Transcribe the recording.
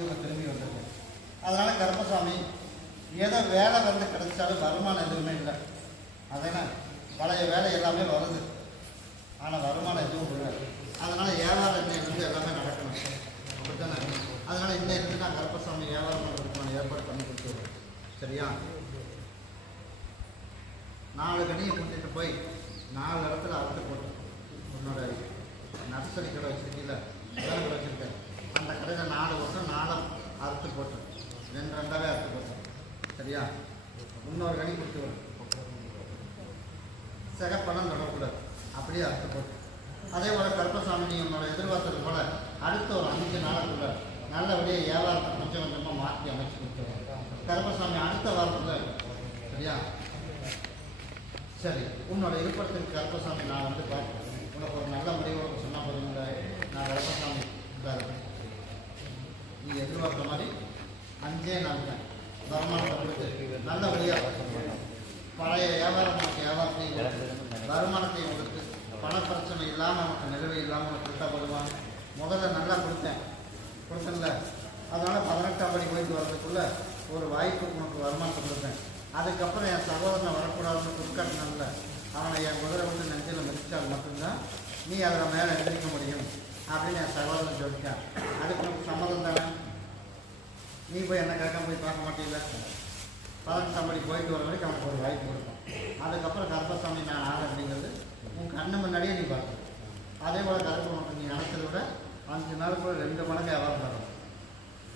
இவங்க திரும்பி வந்தது. அதனால் கருப்பசாமி ஏதோ வேலை வந்து கிடைச்சாலும் வருமானம் எதுவுமே இல்லை. அதனால் பழைய வேலை எல்லாமே வருது, ஆனால் வருமானம் எதுவும் இல்லை. அதனால் வியாபாரம் இன்னையிலிருந்து எல்லாமே நடக்கணும், அப்படித்தானே? அதனால் இன்னையிலிருந்து நான் கருப்பசாமி வியாபாரம் பண்ணுறதுக்கான ஏற்பாடு பண்ணி கொடுத்துருவேன். சரியா? 4 கனியை கூட்டிகிட்டு போய் 4 இடத்துல அறுத்து போட்டேன். உன்னோட நர்சரி கடை வச்சுருக்கீங்கள, கடை வச்சுருக்கேன், அந்த கடையில் 4 வருஷம் 4 அறுத்து போட்டேன், 2 அறுத்து போட்டேன். சரியா? இன்னொரு கனி கொடுத்து வரும், சிகப்பணம் தொடக்கூடாது, அப்படியே அறுத்து போட்டேன். அதே போல் கருப்பசாமி நீ உன்னோட எதிர்பார்த்தது போல் அடுத்த ஒரு 5 நாளுக்குள்ள நல்லபடியாக வியாபாரத்தை கொஞ்சம் கொஞ்சமாக மாற்றி அமைச்சு கொடுத்துருவோம். கருப்பசாமி அடுத்த வாரத்தில். சரியா? சரி, உன்னோட இருப்பதற்கு கருப்பசாமி நான் வந்து பார்ப்பேன். உனக்கு ஒரு நல்ல முடிவோடு சொன்னால் போதுங்க. நான் கருப்பசாமி நீ எதிர்பார்த்த மாதிரி 5 நாள் தான் வருமானத்தை கொடுத்து நல்லபடியாக பழைய வியாபாரத்தையும் வருமானத்தையும் கொடுத்து பண பிரச்சனை இல்லாமல் நமக்கு நிலுவை இல்லாமல் உனக்கு கொடுத்தா போடுவான். முதல்ல நல்லா கொடுத்தேன்ல, அதனால் 18ஆம் படி போயிட்டு வர்றதுக்குள்ளே ஒரு வாய்ப்பு உனக்கு வருமானத்தை கொடுத்தேன். அதுக்கப்புறம் என் சகோதரனை வரக்கூடாதுன்னு குறுக்காட்டினால அவனை என் குதிரை விட்டு நெஞ்சில் மிதித்தால் மட்டும்தான் நீ அதில் மேலே எந்திரிக்க முடியும் அப்படின்னு என் சகோதரன் சொல்லிட்டான். அதுக்கு உனக்கு சம்மதம் தானே? நீ போய் என்ன கேட்காம போய் பார்க்க மாட்டீங்கள? 18ஆம் படி போயிட்டு வர வரைக்கும் அவனுக்கு ஒரு வாய்ப்பு கொடுக்கும். அதுக்கப்புறம் கருப்பசாமி நான் ஆள் அப்படிங்கிறது உன் கண்ணு முன்னாடியே நீ பார்க்கணும். அதே போல் கருப்பு உனக்கு நீ நினைச்சதை விட 5 நாளுக்குள்ள 2 மடங்கு வியாபாரம் தரணும்.